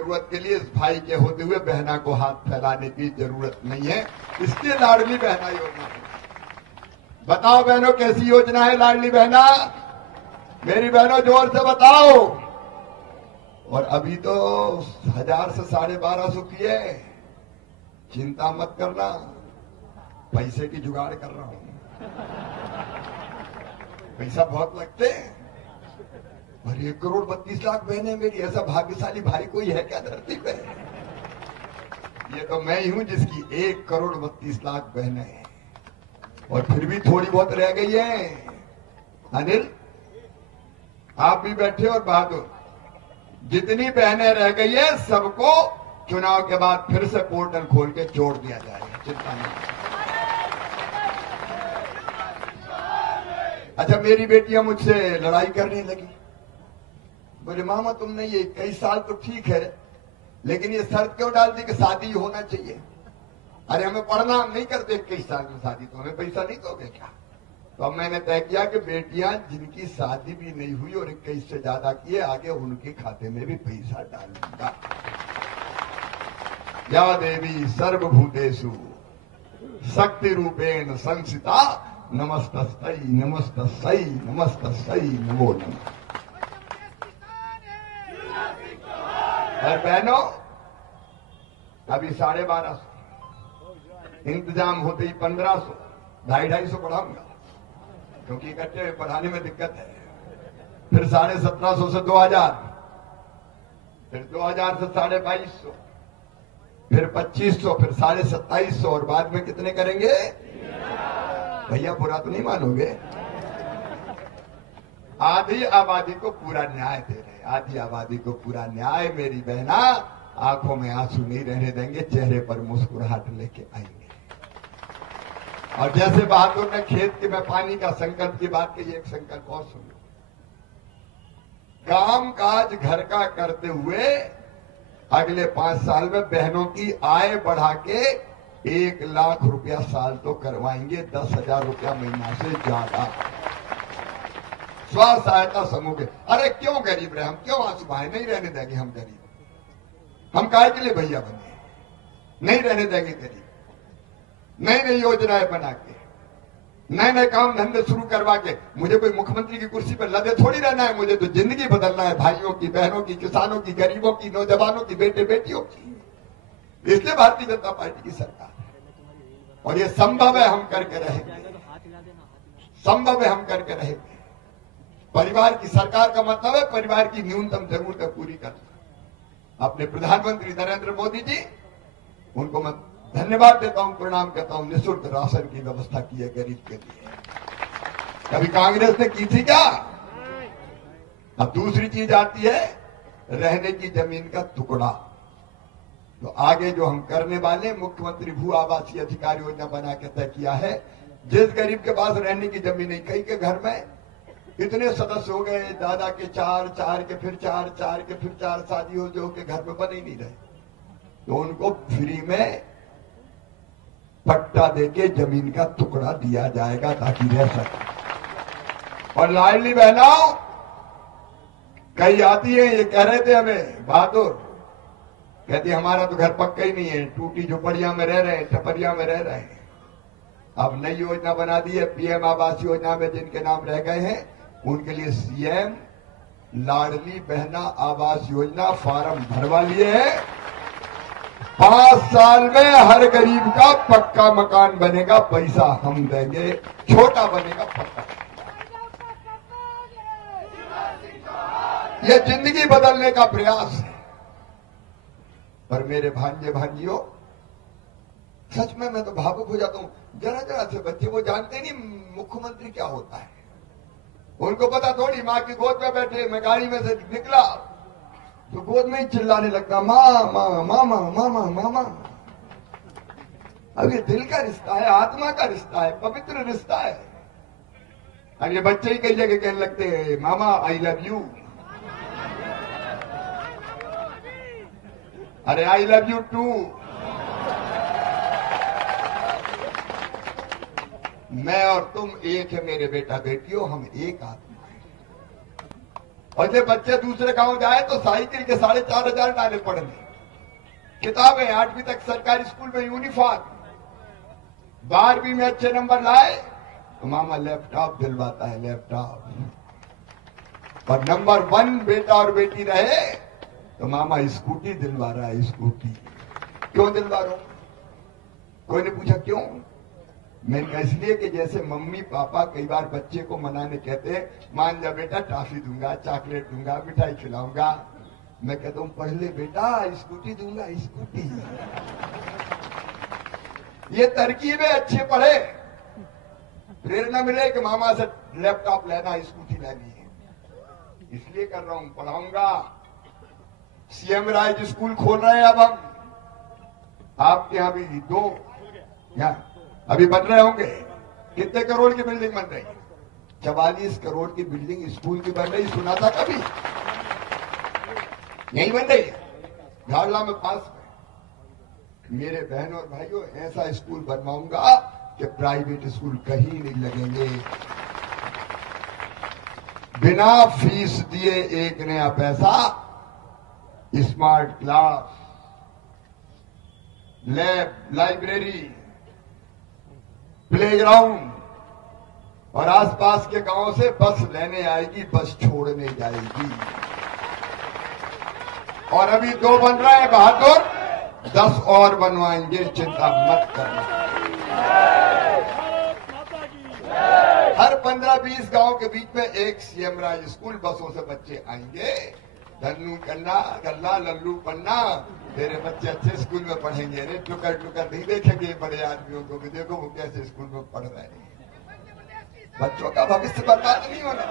जरूरत के लिए इस भाई के होते हुए बहना को हाथ फैलाने की जरूरत नहीं है। इसलिए लाडली बहना योजना है। बताओ बहनों, कैसी योजना है लाडली बहना? मेरी बहनों जोर से बताओ। और अभी तो 1000 से 1250 की है। चिंता मत करना, पैसे की जुगाड़ कर रहा हूं। पैसा बहुत लगते हैं। और 1,32,00,000 बहने मेरी, ऐसा भाग्यशाली भाई कोई है क्या धरती पे? ये तो मैं ही हूं जिसकी 1,32,00,000 बहनें हैं। और फिर भी थोड़ी बहुत रह गई है। अनिल, आप भी बैठे और बहादुर, जितनी बहनें रह गई है सबको चुनाव के बाद फिर से पोर्टल खोल के जोड़ दिया जाएगा। चिंता नहीं। अच्छा, मेरी बेटियां मुझसे लड़ाई करने लगी। बोले मामा तुमने ये 21 साल तो ठीक है, लेकिन ये शर्त क्यों डाल दी कि शादी होना चाहिए? अरे हमें पढ़ना हम नहीं करते 21 साल में शादी, तो हमें पैसा नहीं दोगे क्या? तो अब मैंने तय किया कि बेटियां जिनकी शादी भी नहीं हुई और 21 से ज्यादा किए, आगे उनके खाते में भी पैसा डाल दूंगा। या देवी सर्वभूतेषु शक्ति रूपेण संस्थिता नमस्तस्यै नमस्तस्यै नमस्तस्यै नमो नमः। और बहनों, अभी 1250 इंतजाम होते ही 1500, 250 बढ़ाऊंगा, क्योंकि इकट्ठे पढ़ाने में दिक्कत है। फिर 1750 से 2000, फिर 2000 से 2250, फिर 2500, फिर 2750 और बाद में कितने करेंगे? भैया बुरा तो नहीं मानोगे? आधी आबादी को पूरा न्याय दे रहे, आधी आबादी को पूरा न्याय। मेरी बहना, आंखों में आंसू नहीं रहने देंगे, चेहरे पर मुस्कुराहट लेके आएंगे। और जैसे बहादुर ने खेत में पानी का संकल्प की बात कही, एक संकल्प और सुन लो। काम काज घर का करते हुए अगले 5 साल में बहनों की आय बढ़ा के 1 लाख रुपया साल तो करवाएंगे, 10,000 रुपया महीना से ज्यादा। स्व सहायता समूह के। अरे क्यों गरीब रहे हम, क्यों आंसू बहाए? नहीं रहने देंगे हम गरीब। हम काहे के लिए भैया बने? नहीं रहने देंगे गरीब। नई नई योजनाएं बना के, नए नए काम धंधे शुरू करवा के। मुझे कोई मुख्यमंत्री की कुर्सी पर लदे थोड़ी रहना है, मुझे तो जिंदगी बदलना है, भाइयों की, बहनों की, किसानों की, गरीबों की, नौजवानों की, बेटे बेटियों की। इसलिए भारतीय जनता पार्टी की सरकार है। और ये संभव है, हम करके रहेंगे। संभव है, हम करके रहेंगे। परिवार की सरकार का मतलब है परिवार की न्यूनतम जरूरतें पूरी करना। अपने प्रधानमंत्री नरेंद्र मोदी जी, उनको मैं धन्यवाद देता हूं, प्रणाम करता हूं। निःशुल्क राशन की व्यवस्था की है गरीब के लिए। कभी कांग्रेस ने की थी क्या? अब दूसरी चीज आती है रहने की जमीन का टुकड़ा। तो आगे जो हम करने वाले, मुख्यमंत्री भू आवासीय अधिकार योजना बना के तय किया है। जिस गरीब के पास रहने की जमीन नहीं, कई के घर में इतने सदस्य हो गए, दादा के 4, 4 के फिर 4, 4 के फिर 4 शादी हो जो के घर में बन ही नहीं रहे, तो उनको फ्री में पट्टा देके जमीन का टुकड़ा दिया जाएगा ताकि रह सके। और लाडली बहनों, कई आती है, ये कह रहे थे हमें बहादुर, कहती हमारा तो घर पक्का ही नहीं है, टूटी झोपड़ियां में रह रहे हैं, टपरिया में रह रहे हैं। अब नई योजना बना दी है, पीएम आवास योजना में जिनके नाम रह गए हैं उनके लिए सीएम लाडली बहना आवास योजना फार्म भरवा लिए है। 5 साल में हर गरीब का पक्का मकान बनेगा, पैसा हम देंगे, छोटा बनेगा पक्का। यह जिंदगी बदलने का प्रयास है। पर मेरे भांजे भांजियों, सच में मैं तो भावुक हो जाता हूं। जरा जरा से बच्चे वो जानते नहीं मुख्यमंत्री क्या होता है। उनको पता थोड़ी, माँ की गोद में बैठे, मैं गाड़ी में से निकला तो गोद में ही चिल्लाने लगता, माँ माँ मामा मामा मामा। अब ये दिल का रिश्ता है, आत्मा का रिश्ता है, पवित्र रिश्ता है। अब ये बच्चे ही कई जगह कहने लगते हैं मामा आई लव यू। अरे आई लव यू टू। मैं और तुम एक है मेरे बेटा बेटियों, हम एक आत्मा है। और जब बच्चे दूसरे गांव जाए तो साइकिल के 4,500 डाले पढ़ने, किताबें 8वीं तक सरकारी स्कूल में यूनिफॉर्म, 12वीं में अच्छे नंबर लाए तो मामा लैपटॉप दिलवाता है, लैपटॉप। और नंबर 1 बेटा और बेटी रहे तो मामा स्कूटी दिलवा रहा है, स्कूटी। क्यों दिलवा रहा हूं? कोई ने पूछा क्यों? मैंने कहा इसलिए कि जैसे मम्मी पापा कई बार बच्चे को मनाने कहते हैं, मान जा बेटा टॉफी दूंगा, चॉकलेट दूंगा, मिठाई खिलाऊंगा, मैं कहता हूं पढ़ ले बेटा, स्कूटी दूंगा, स्कूटी। ये तरकीब है, अच्छे पढ़े, प्रेरणा मिले कि मामा से लैपटॉप लेना, स्कूटी लेनी है, इसलिए कर रहा हूं, पढ़ाऊंगा। सीएम राज स्कूल खोल रहे हैं अब हम, आपके यहां भी 2 यहाँ अभी बन रहे होंगे। कितने करोड़ की बिल्डिंग बन रही? 44 करोड़ की बिल्डिंग स्कूल की बन रही, सुना था कभी? यही बन रही है झाड़ला में, पास में। मेरे बहनों और भाइयों, ऐसा स्कूल बनवाऊंगा कि प्राइवेट स्कूल कहीं नहीं लगेंगे। बिना फीस दिए 1 नया पैसा, smart class, lab, library, playground, और आसपास के गांवों से बस लेने आएगी, बस छोड़ने जाएगी। और अभी 2 बन रहा है बहादुर, 10 और बनवाएंगे, चिंता मत करना। हर 15-20 गांव के बीच में एक सीएम राज स्कूल, बसों से बच्चे आएंगे। धन्नू कन्ना गल्ला लल्लू पन्ना, तेरे बच्चे अच्छे स्कूल में पढ़ेंगे रे, टुकर टुकर नहीं देखेंगे बड़े आदमियों को भी, देखो वो कैसे स्कूल में पढ़ रहे हैं। बच्चों का भविष्य बर्बाद नहीं होना।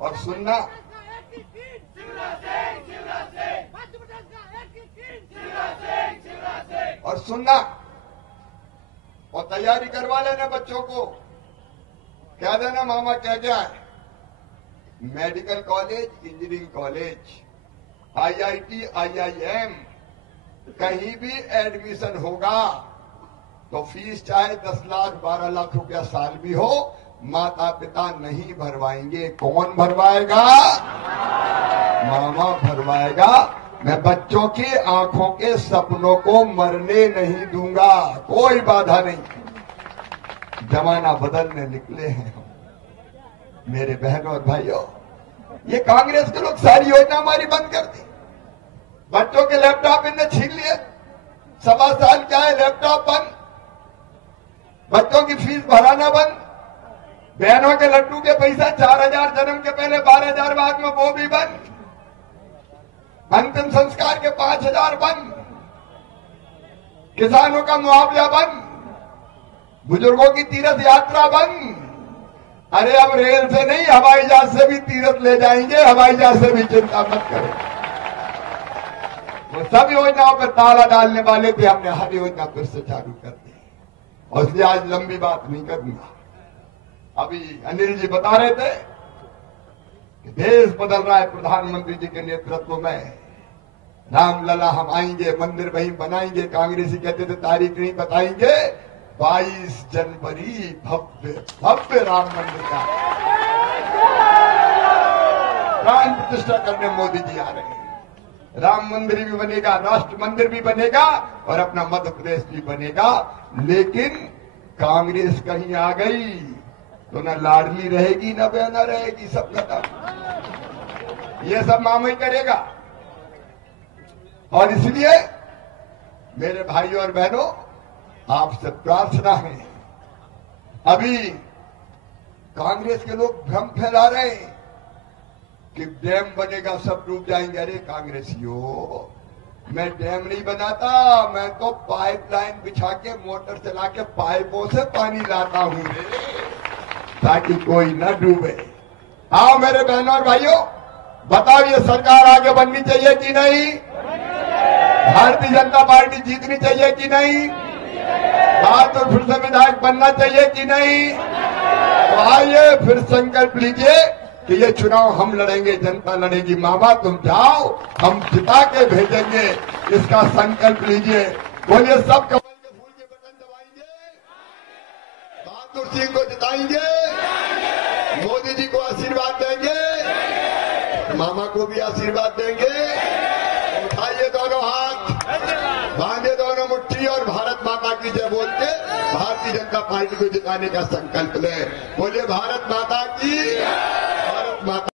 और सुनना, और सुनना, और तैयारी करवा लेना बच्चों को, कह देना मामा क्या क्या है, medical college, engineering college, IIT, IIM, कहीं भी एडमिशन होगा तो फीस चाहे 10 लाख 12 लाख रुपया साल भी हो, माता पिता नहीं भरवाएंगे। कौन भरवाएगा? मामा भरवाएगा। मैं बच्चों की आंखों के सपनों को मरने नहीं दूंगा, कोई बाधा नहीं। जमाना बदलने निकले हैं हम। मेरे बहनों और भाइयों, ये कांग्रेस के लोग सारी योजना हमारी बंद कर दी। बच्चों के लैपटॉप इनने छीन लिए, 1.25 साल क्या है, लैपटॉप बंद, बच्चों की फीस भराना बंद, बहनों के लड्डू के पैसा 4,000 जन्म के पहले, 12,000 बाद में वो भी बंद, अंतिम संस्कार के 5,000 बंद, किसानों का मुआवजा बंद, बुजुर्गों की तीर्थ यात्रा बंद। अरे अब रेल से नहीं, हवाई जहाज से भी तीर्थ ले जाएंगे, हवाई जहाज से भी, चिंता मत करो। वो सब योजनाओं पर ताला डालने वाले थे, हमने हर योजना फिर से चालू कर दी। और इसलिए आज लंबी बात नहीं करूंगा। अभी अनिल जी बता रहे थे कि देश बदल रहा है प्रधानमंत्री जी के नेतृत्व में। रामलला हम आएंगे, मंदिर वहीं बनाएंगे। कांग्रेसी कहते थे तारीख नहीं बताएंगे, 22 जनवरी भव्य भव्य राम मंदिर का प्राण प्रतिष्ठा करने मोदी जी आ रहे हैं। राम मंदिर भी बनेगा, राष्ट्र मंदिर भी बनेगा, और अपना मध्य प्रदेश भी बनेगा। लेकिन कांग्रेस कहीं आ गई तो न लाडली रहेगी, न बहना रहेगी, सब खत्म। ये सब मामा ही करेगा। और इसलिए मेरे भाइयों और बहनों, आपसे प्रार्थना है, अभी कांग्रेस के लोग भ्रम फैला रहे हैं कि डैम बनेगा सब डूब जाएंगे। अरे कांग्रेसियों, मैं डैम नहीं बनाता, मैं तो पाइपलाइन बिछा के मोटर चला के पाइपों से पानी लाता हूं रे, ताकि कोई न डूबे। आओ मेरे बहनों और भाइयों, बताओ ये सरकार आगे बढ़नी चाहिए कि नहीं? भारतीय जनता पार्टी जीतनी चाहिए कि नहीं? बहादुर फिर से विधायक बनना चाहिए कि नहीं? तो आइए फिर संकल्प लीजिए कि ये चुनाव हम लड़ेंगे, जनता लड़ेगी। मामा तुम जाओ, हम जिता के भेजेंगे, इसका संकल्प लीजिए। बोलिए, सब कमल के फूल के बटन दबाएंगे, बहादुर सिंह को जिताएंगे, मोदी जी को आशीर्वाद देंगे। मामा को भी आशीर्वाद देंगे। उठाइए दोनों हाथ, बांधे दोनों मुट्ठी और भारत माता की जय बोल के भारतीय जनता पार्टी को जिताने का संकल्प ले। बोले भारत माता की, भारत माता।